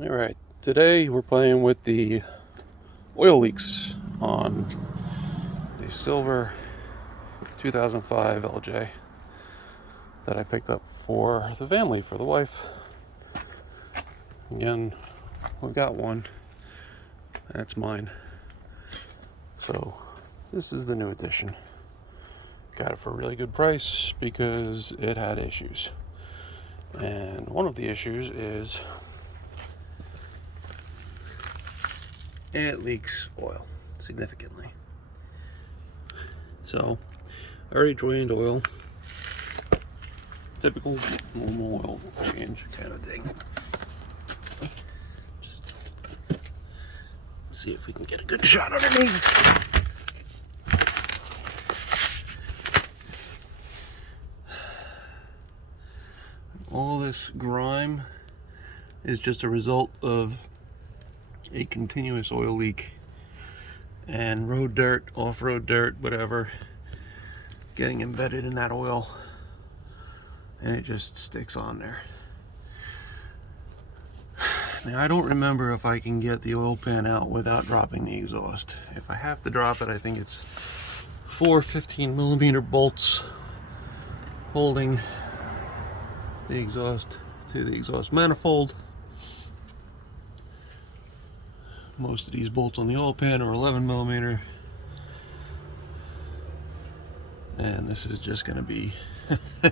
Alright, today we're playing with the oil leaks on the silver 2005 LJ that I picked up for the family, for the wife. Again, we've got one. That's mine. So this is the new edition. Got it for a really good price because it had issues. And one of the issues is it leaks oil significantly. So I already drained oil. Typical normal oil change kind of thing. Let's see if we can get a good shot underneath. All this grime is just a result of a continuous oil leak and road dirt, off-road dirt, whatever, getting embedded in that oil, and it just sticks on there. Now, I don't remember if I can get the oil pan out without dropping the exhaust. If I have to drop it, I think it's 4 15mm bolts holding the exhaust to the exhaust manifold. Most of these bolts on the oil pan are 11mm, and this is just going to be a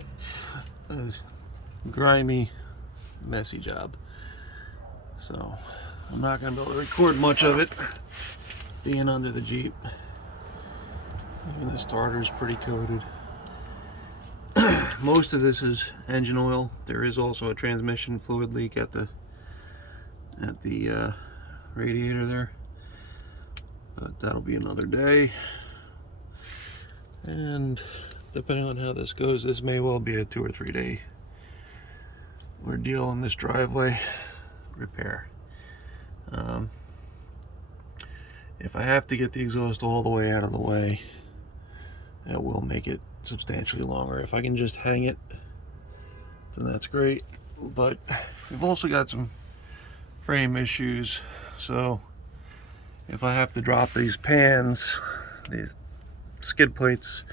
grimy, messy job. So I'm not going to be able to record much of it being under the Jeep. Even the starter is pretty coated. Most of this is engine oil. There is also a transmission fluid leak at the radiator there, but that'll be another day. And depending on how this goes, this may well be a 2 or 3 day ordeal in this driveway repair. If I have to get the exhaust all the way out of the way, it will make it substantially longer. If I can just hang it, then that's great. But we've also got some frame issues, so if I have to drop these pans, these skid plates,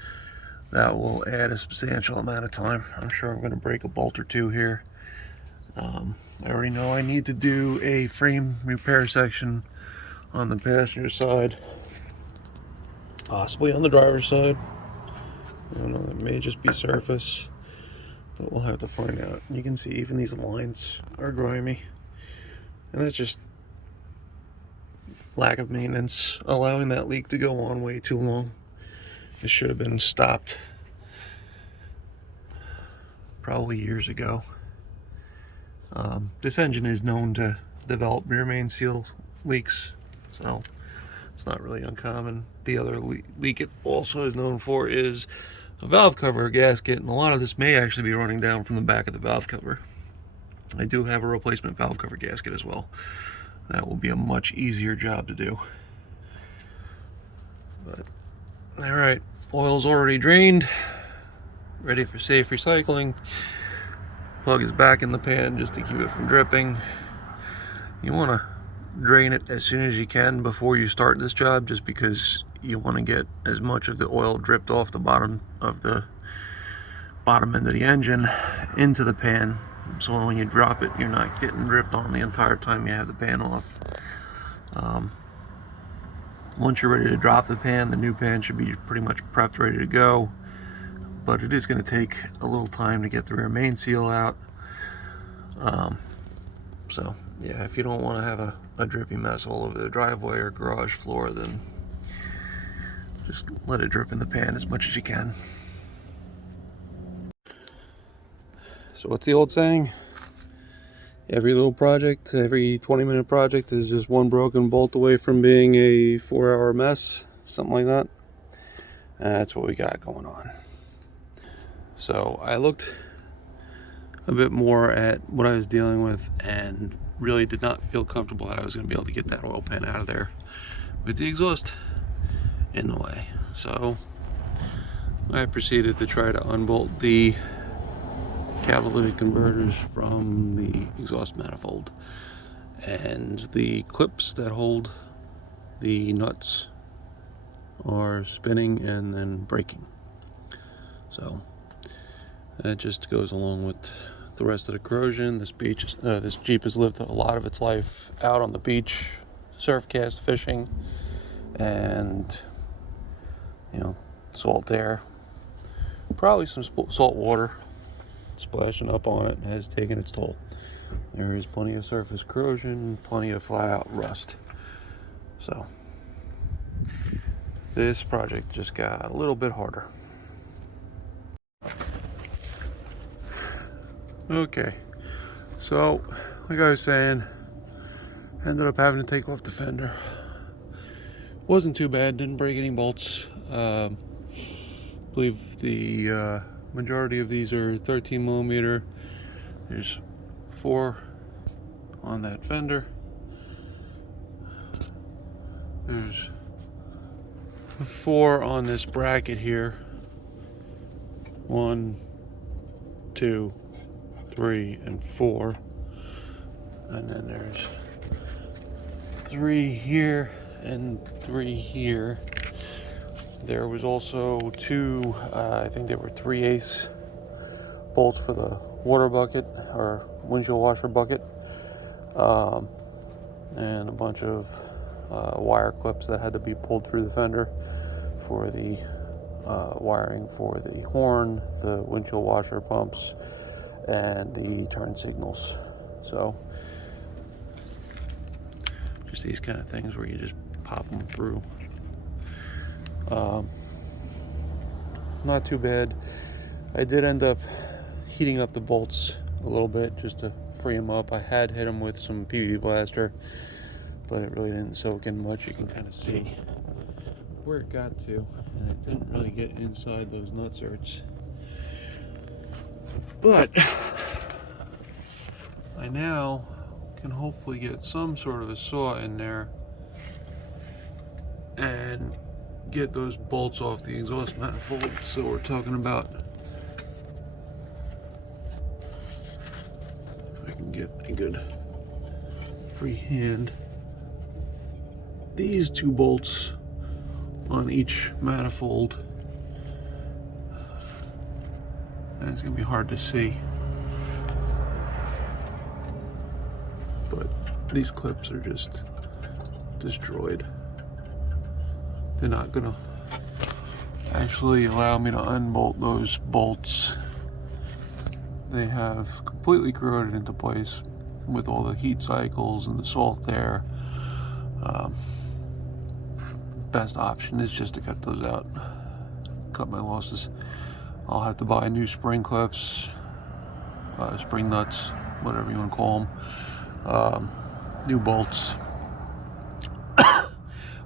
that will add a substantial amount of time. I'm sure I'm going to break a bolt or two here. I already know I need to do a frame repair section on the passenger side, possibly on the driver's side. I don't know, it may just be surface, but we'll have to find out. You can see even these lines are grimy, and that's just lack of maintenance, allowing that leak to go on way too long. It should have been stopped probably years ago. This engine is known to develop rear main seal leaks, so it's not really uncommon. The other leak it also is known for is a valve cover gasket, and a lot of this may actually be running down from the back of the valve cover. I do have a replacement valve cover gasket as well. That will be a much easier job to do. But all right, oil's already drained, ready for safe recycling. Plug is back in the pan just to keep it from dripping. You want to drain it as soon as you can before you start this job, just because you want to get as much of the oil dripped off the bottom end of the engine into the pan, so when you drop it, you're not getting dripped on the entire time you have the pan off. Once you're ready to drop the pan, the new pan should be pretty much prepped, ready to go. But it is going to take a little time to get the rear main seal out. So yeah, if you don't want to have a drippy mess all over the driveway or garage floor, then just let it drip in the pan as much as you can. So what's the old saying? Every little project, every 20-minute project is just one broken bolt away from being a 4-hour mess, something like that. That's what we got going on. So I looked a bit more at what I was dealing with and really did not feel comfortable that I was going to be able to get that oil pan out of there with the exhaust in the way. So I proceeded to try to unbolt the catalytic converters from the exhaust manifold. and the clips that hold the nuts are spinning and then breaking. So that just goes along with the rest of the corrosion. This Jeep has lived a lot of its life out on the beach, surf cast fishing, and salt air, probably some salt water splashing up on it has taken its toll. There is plenty of surface corrosion, plenty of flat out rust. So this project just got a little bit harder. Okay, so like I was saying, ended up having to take off the fender. Wasn't too bad, didn't break any bolts. I believe the majority of these are 13 millimeter. There's 4 on that fender. There's 4 on this bracket here. 1, 2, 3, and 4. And then there's 3 here and 3 here. There was also 2, I think they were 3/8 bolts for the water bucket or windshield washer bucket, and a bunch of wire clips that had to be pulled through the fender for the wiring for the horn, the windshield washer pumps, and the turn signals. So just these kind of things where you just pop them through. Not too bad. I did end up heating up the bolts a little bit just to free them up. I had hit them with some PV Blaster, but it really didn't soak in much. You can kind of see where it got to, and it didn't really get inside those nutserts. But I now can hopefully get some sort of a saw in there and get those bolts off the exhaust manifold. So we're talking about, if I can get a good free hand, these 2 bolts on each manifold. And it's gonna be hard to see, but these clips are just destroyed. They're not gonna actually allow me to unbolt those bolts. They have completely corroded into place with all the heat cycles and the salt there. Best option is just to cut those out, cut my losses. I'll have to buy new spring clips, spring nuts, whatever you want to call them, new bolts.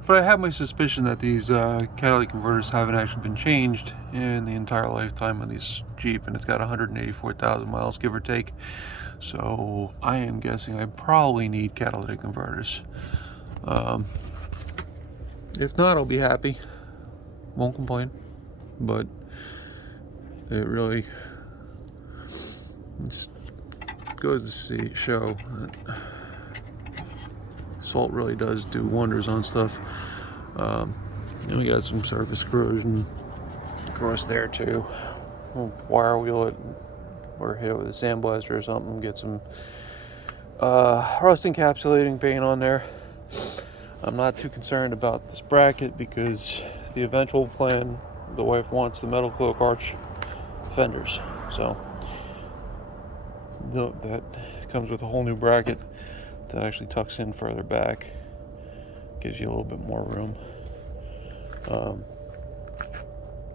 But I have my suspicion that these catalytic converters haven't actually been changed in the entire lifetime of this Jeep, and it's got 184,000 miles, give or take. So I am guessing I probably need catalytic converters. If not, I'll be happy. Won't complain. But it really just goes to show that salt really does do wonders on stuff. And we got some surface corrosion across there too. We'll wire wheel it or hit it with a sandblaster or something, get some rust encapsulating paint on there. I'm not too concerned about this bracket because the eventual plan, the wife wants the metal cloak arch fenders. So that comes with a whole new bracket that actually tucks in further back, gives you a little bit more room.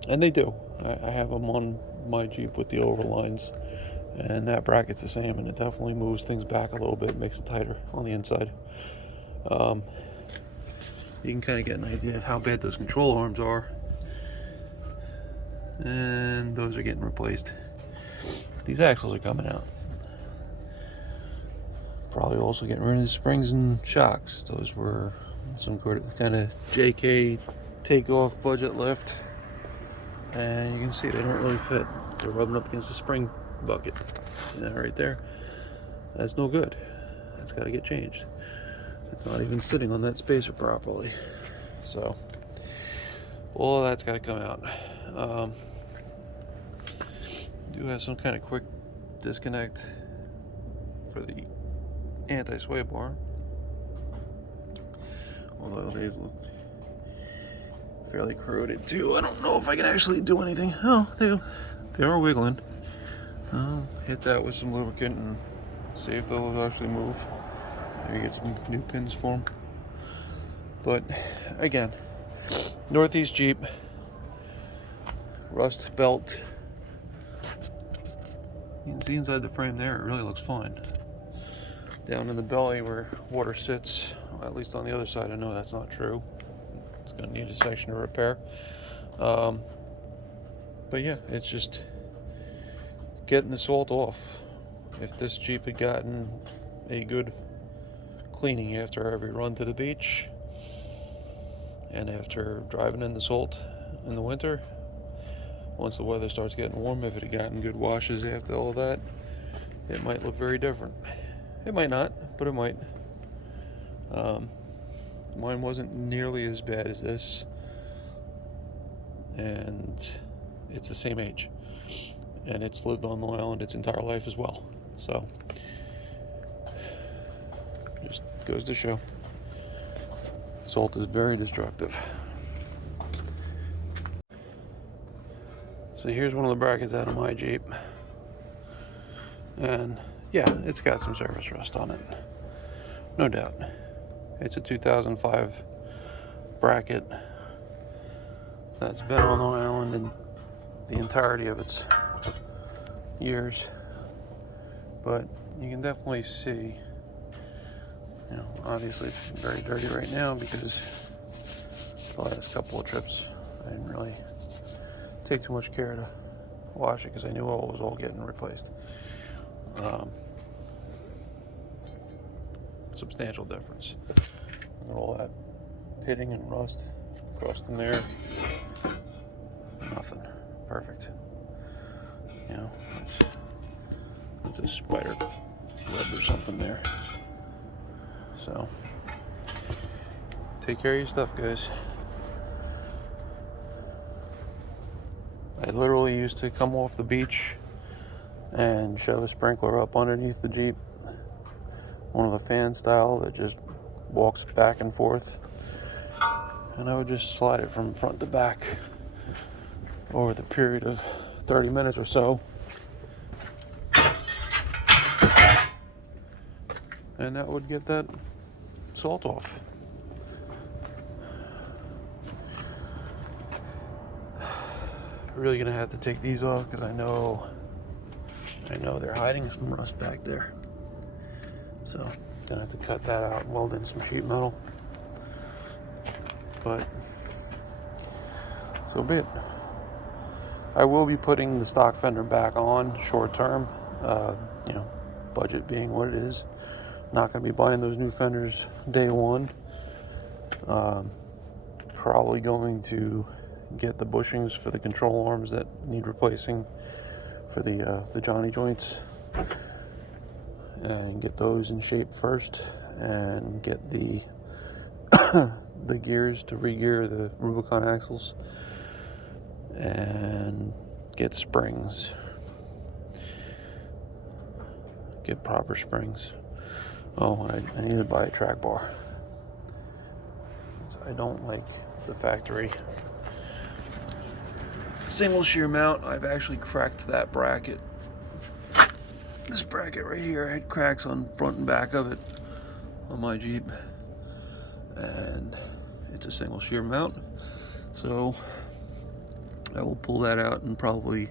And they do. I have them on my Jeep with the overlines, and that bracket's the same, and it definitely moves things back a little bit, makes it tighter on the inside. You can kind of get an idea of how bad those control arms are, and those are getting replaced. These axles are coming out. Probably also getting rid of the springs and shocks. Those were some kind of JK takeoff budget lift, and you can see they don't really fit. They're rubbing up against the spring bucket. See that right there? That's no good. That's got to get changed. It's not even sitting on that spacer properly. So, all that's got to come out. Do have some kind of quick disconnect for the anti-sway bar. Although they look fairly corroded too. I don't know if I can actually do anything. Oh, they are wiggling. I'll hit that with some lubricant and see if they'll actually move. Maybe get some new pins for them. But again, Northeast Jeep, rust belt. You can see inside the frame there, it really looks fine. Down in the belly where water sits, well, at least on the other side, I know that's not true. It's going to need a section of repair. But yeah, it's just getting the salt off. If this Jeep had gotten a good cleaning after every run to the beach and after driving in the salt in the winter, once the weather starts getting warm, if it had gotten good washes after all that, it might look very different. It might not, but it might. Mine wasn't nearly as bad as this, and it's the same age, and it's lived on Long Island its entire life as well. So, just goes to show, salt is very destructive. So here's one of the brackets out of my Jeep, and yeah, it's got some surface rust on it, no doubt. It's a 2005 bracket that's been on Long Island in the entirety of its years, but you can definitely see, you know, obviously it's very dirty right now because the last couple of trips I didn't really take too much care to wash it because I knew it was all getting replaced. Substantial difference. Look at all that pitting and rust across the mirror. Nothing. Perfect. You know, it's a spider web or something there. So, take care of your stuff, guys. I literally used to come off the beach and shove a sprinkler up underneath the Jeep, one of the fan style that just walks back and forth, and I would just slide it from front to back over the period of 30 minutes or so, and that would get that salt off. Really gonna have to take these off because I know they're hiding some rust back there. So gonna have to cut that out and weld in some sheet metal. But so be it. I will be putting the stock fender back on short term. You know, budget being what it is. Not gonna be buying those new fenders day one. Probably going to get the bushings for the control arms that need replacing for the Johnny joints, and get those in shape first, and get the the gears to re-gear the Rubicon axles, and get springs, get proper springs. Oh, I need to buy a track bar. I don't like the factory single shear mount. I've actually cracked that bracket. This bracket right here had cracks on front and back of it on my Jeep, and it's a single shear mount, so I will pull that out and probably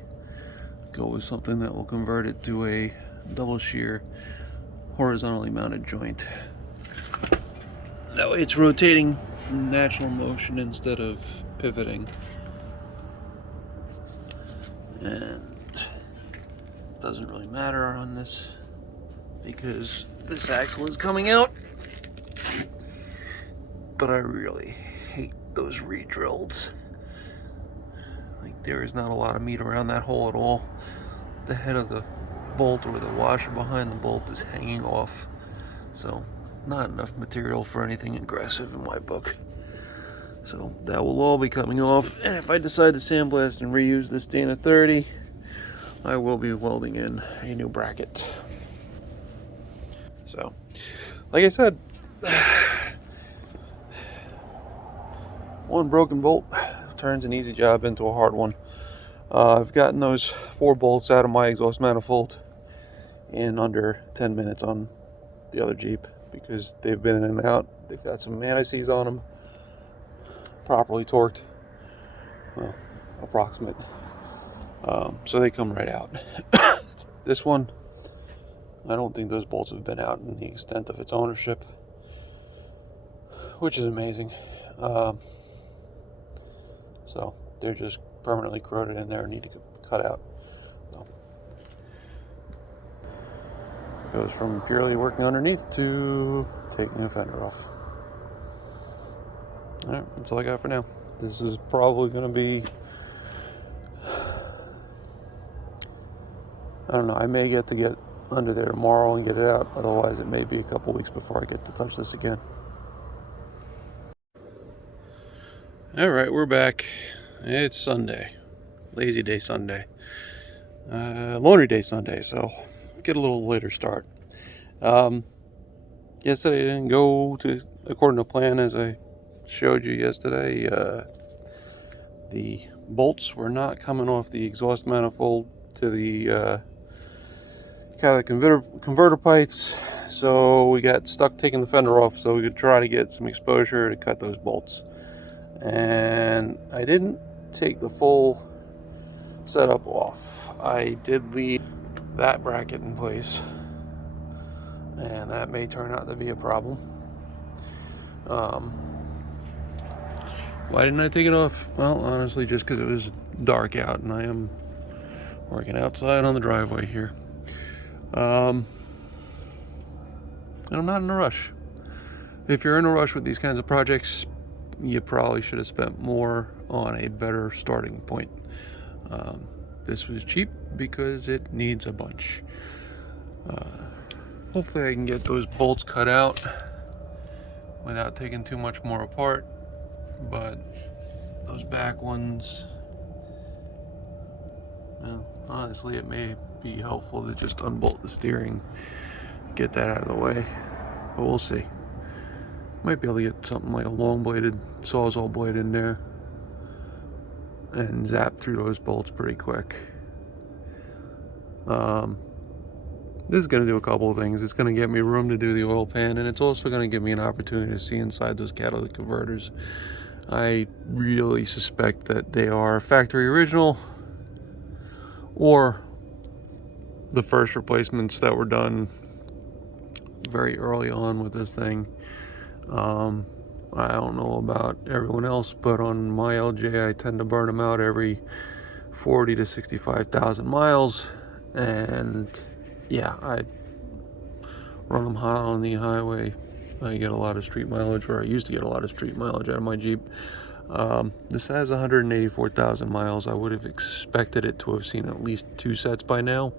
go with something that will convert it to a double shear horizontally mounted joint. That way it's rotating in natural motion instead of pivoting. And it doesn't really matter on this because this axle is coming out, but I really hate those re-drills. Like, there is not a lot of meat around that hole at all. The head of the bolt or the washer behind the bolt is hanging off So not enough material for anything aggressive in my book. So that will all be coming off, and if I decide to sandblast and reuse this Dana 30, I will be welding in a new bracket. So, like I said, one broken bolt turns an easy job into a hard one. I've gotten those 4 bolts out of my exhaust manifold in under 10 minutes on the other Jeep, because they've been in and out. They've got some anti-seize on them, properly torqued, well, approximate, so they come right out. This one, I don't think those bolts have been out in the extent of its ownership, which is amazing. So they're just permanently corroded in there and need to cut out. So, goes from purely working underneath to taking a fender off. Alright, that's all I got for now. This is probably going to be, I don't know, I may get under there tomorrow and get it out. Otherwise, it may be a couple weeks before I get to touch this again. Alright, we're back. It's Sunday. Lazy day Sunday. Laundry day Sunday, so get a little later start. Yesterday didn't go according to plan, as I showed you yesterday. The bolts were not coming off the exhaust manifold to the catalytic converter pipes, so we got stuck taking the fender off so we could try to get some exposure to cut those bolts. And I didn't take the full setup off. I did leave that bracket in place, and that may turn out to be a problem. Why didn't I take it off? Well, honestly, just because it was dark out and I am working outside on the driveway here. And I'm not in a rush. If you're in a rush with these kinds of projects, you probably should have spent more on a better starting point. This was cheap because it needs a bunch. Hopefully I can get those bolts cut out without taking too much more apart, but those back ones, well, honestly, it may be helpful to just unbolt the steering, get that out of the way, but we'll see. Might be able to get something like a long bladed Sawzall blade in there and zap through those bolts pretty quick. This is going to do a couple of things. It's going to get me room to do the oil pan, and it's also going to give me an opportunity to see inside those catalytic converters. I really suspect that they are factory original or the first replacements that were done very early on with this thing. I don't know about everyone else, but on my LJ I tend to burn them out every 40 to 65,000 miles, and yeah, I run them hot on the highway. I get a lot of street mileage, or I used to get a lot of street mileage out of my Jeep. This has 184,000 miles. I would have expected it to have seen at least 2 sets by now,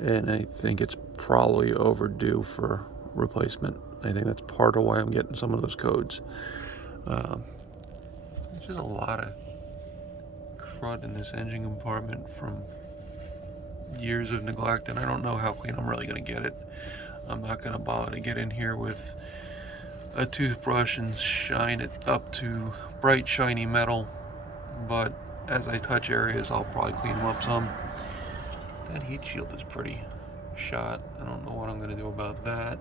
and I think it's probably overdue for replacement. I think that's part of why I'm getting some of those codes. There's just a lot of crud in this engine compartment from years of neglect, and I don't know how clean I'm really going to get it. I'm not going to bother to get in here with a toothbrush and shine it up to bright shiny metal, but as I touch areas I'll probably clean them up some. That heat shield is pretty shot. I don't know what I'm going to do about that.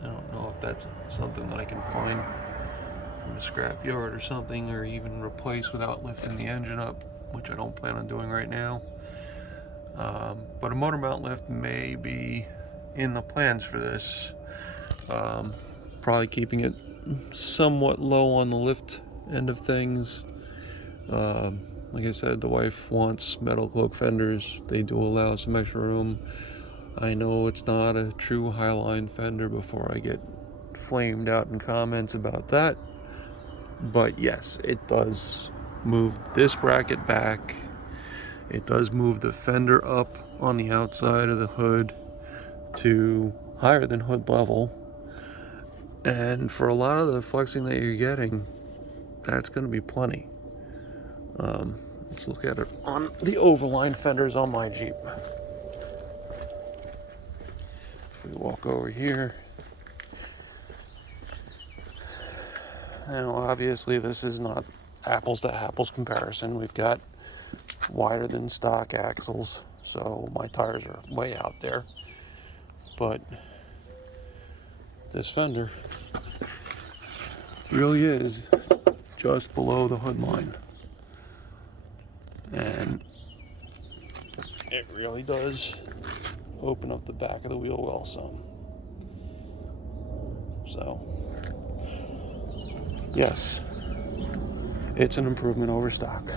I don't know if that's something that I can find from a scrap yard or something, or even replace without lifting the engine up, which I don't plan on doing right now. But a motor mount lift may be in the plans for this. Probably keeping it somewhat low on the lift end of things. Like I said, the wife wants metal cloak fenders. They do allow some extra room. I know it's not a true Highline fender before I get flamed out in comments about that, but yes, it does move this bracket back. It does move the fender up on the outside of the hood to higher than hood level, And for a lot of the flexing that you're getting, that's going to be plenty. Let's look at it on the overline fenders on my Jeep. If we walk over here, now obviously this is not apples to apples comparison. We've got wider than stock axles, so my tires are way out there. But this fender really is just below the hood line, and it really does open up the back of the wheel well some. So yes, it's an improvement over stock.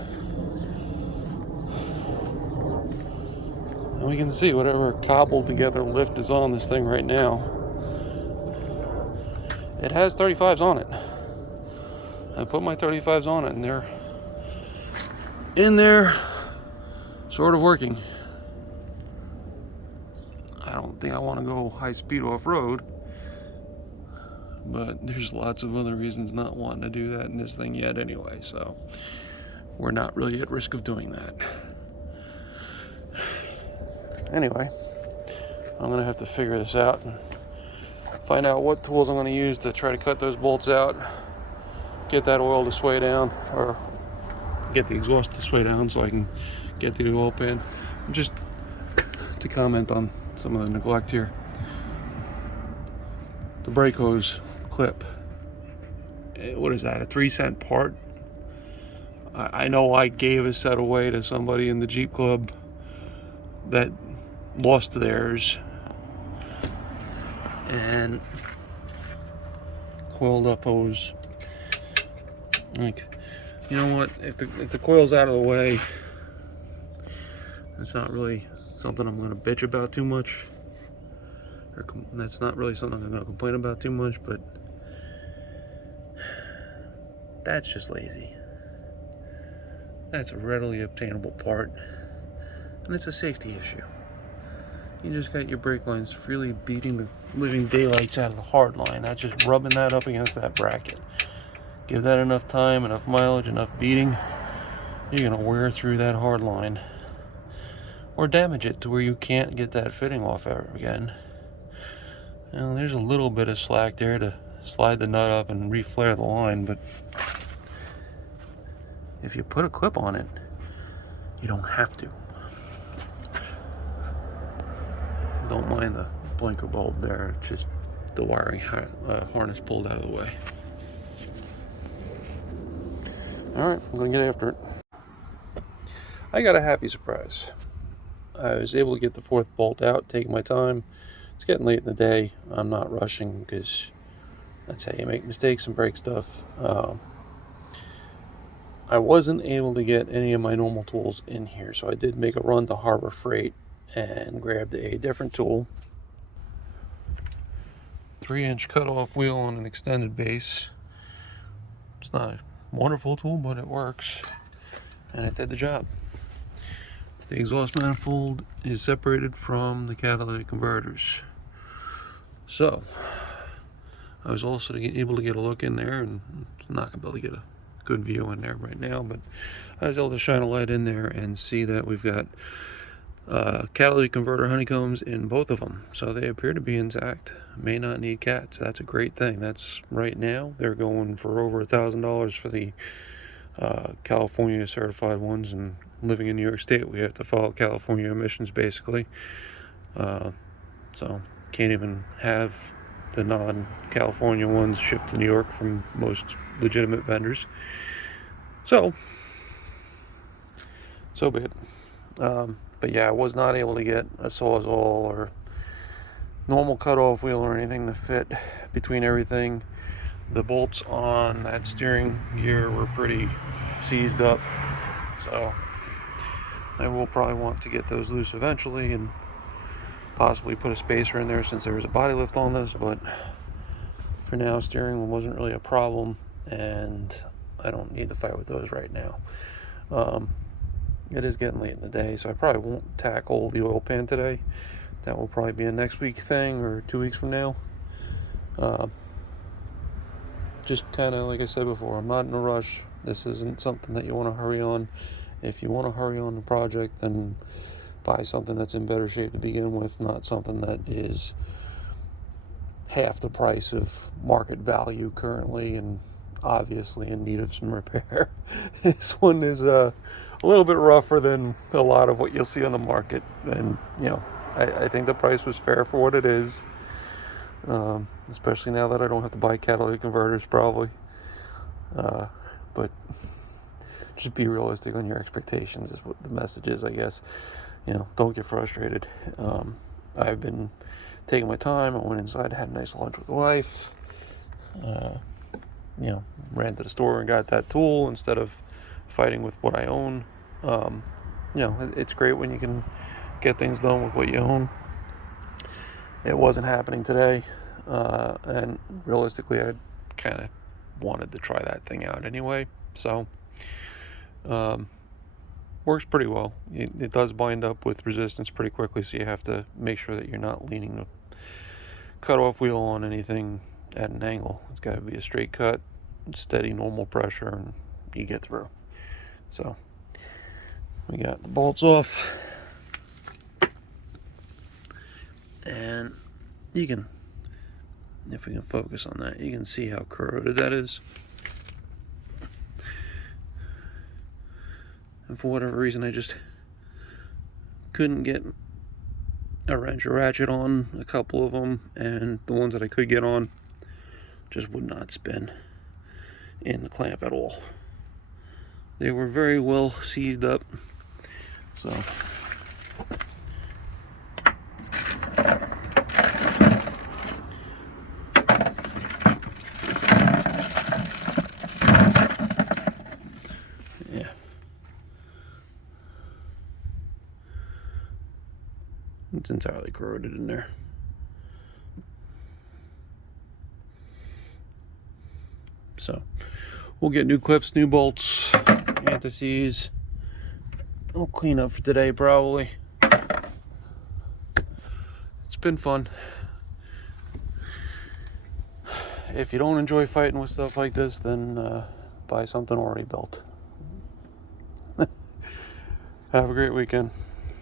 And we can see whatever cobbled together lift is on this thing right now, it has 35s on it. I put my 35s on it and they're in there sort of working. I don't think I want to go high speed off-road, but there's lots of other reasons not wanting to do that in this thing yet anyway, so we're not really at risk of doing that. Anyway, I'm gonna have to figure this out and find out what tools I'm gonna use to try to cut those bolts out, get that oil to sway down, or get the exhaust to sway down so I can get the oil pan. Just to comment on some of the neglect here, the brake hose clip, what is that, a 3-cent part? I know I gave a set away to somebody in the Jeep Club that lost theirs and coiled up hose. Like, you know what, if the coil's out of the way, it's not really something I'm going to bitch about too much, or that's not really something I'm going to complain about too much, but that's just lazy. That's a readily obtainable part, and it's a safety issue. You just got your brake lines freely beating the living daylights out of the hard line. That's just rubbing that up against that bracket. Give that enough time, enough mileage, enough beating, you're going to wear through that hard line, or damage it to where you can't get that fitting off ever again. Now, there's a little bit of slack there to slide the nut up and reflare the line, but if you put a clip on it, you don't have to. Don't mind the blinker bulb there, it's just the wiring harness pulled out of the way. Alright, I'm going to get after it. I got a happy surprise. I was able to get the 4th bolt out, taking my time. It's getting late in the day. I'm not rushing because that's how you make mistakes and break stuff. I wasn't able to get any of my normal tools in here, so I did make a run to Harbor Freight and grabbed a different tool. 3-inch cutoff wheel on an extended base. It's not a wonderful tool, but it works, and it did the job. The exhaust manifold is separated from the catalytic converters, so I was also able to get a look in there, and I'm not gonna be able to get a good view in there right now, but I was able to shine a light in there and see that we've got catalytic converter honeycombs in both of them, so they appear to be intact. May not need cats. That's a great thing. That's right now they're going for over $1,000 for the California certified ones, and living in New York State we have to follow California emissions basically, so can't even have the non-California ones shipped to New York from most legitimate vendors. So be it. But yeah, I was not able to get a Sawzall or normal cutoff wheel or anything to fit between everything. The bolts on that steering gear were pretty seized up, so I will probably want to get those loose eventually and possibly put a spacer in there since there was a body lift on this, but for now steering wasn't really a problem and I don't need to fight with those right now. It is getting late in the day, so I probably won't tackle the oil pan today. That will probably be a next week thing or 2 weeks from now. just kind of, like I said before, I'm not in a rush. This isn't something that you want to hurry on. If you want to hurry on the project, then buy something that's in better shape to begin with, not something that is half the price of market value currently and obviously in need of some repair. This one is a little bit rougher than a lot of what you'll see on the market, and I think the price was fair for what it is, especially now that I don't have to buy catalytic converters probably, but just be realistic on your expectations is what the message is, I guess. Don't get frustrated. I've been taking my time. I went inside, had a nice lunch with the wife, ran to the store and got that tool instead of fighting with what I own. It's great when you can get things done with what you own. It wasn't happening today, and realistically I kind of wanted to try that thing out anyway, so works pretty well. It does bind up with resistance pretty quickly, so you have to make sure that you're not leaning the cutoff wheel on anything at an angle. It's got to be a straight cut, steady, normal pressure, and you get through. So we got the bolts off, and you can, if we can focus on that, you can see how corroded that is. And for whatever reason, I just couldn't get a wrench or ratchet on a couple of them, and the ones that I could get on just would not spin in the clamp at all. They were very well seized up, so yeah. It's entirely corroded in there. So we'll get new clips, new bolts, anti-seize. We'll clean up for today probably. It's been fun. If you don't enjoy fighting with stuff like this, then buy something already built. Have a great weekend.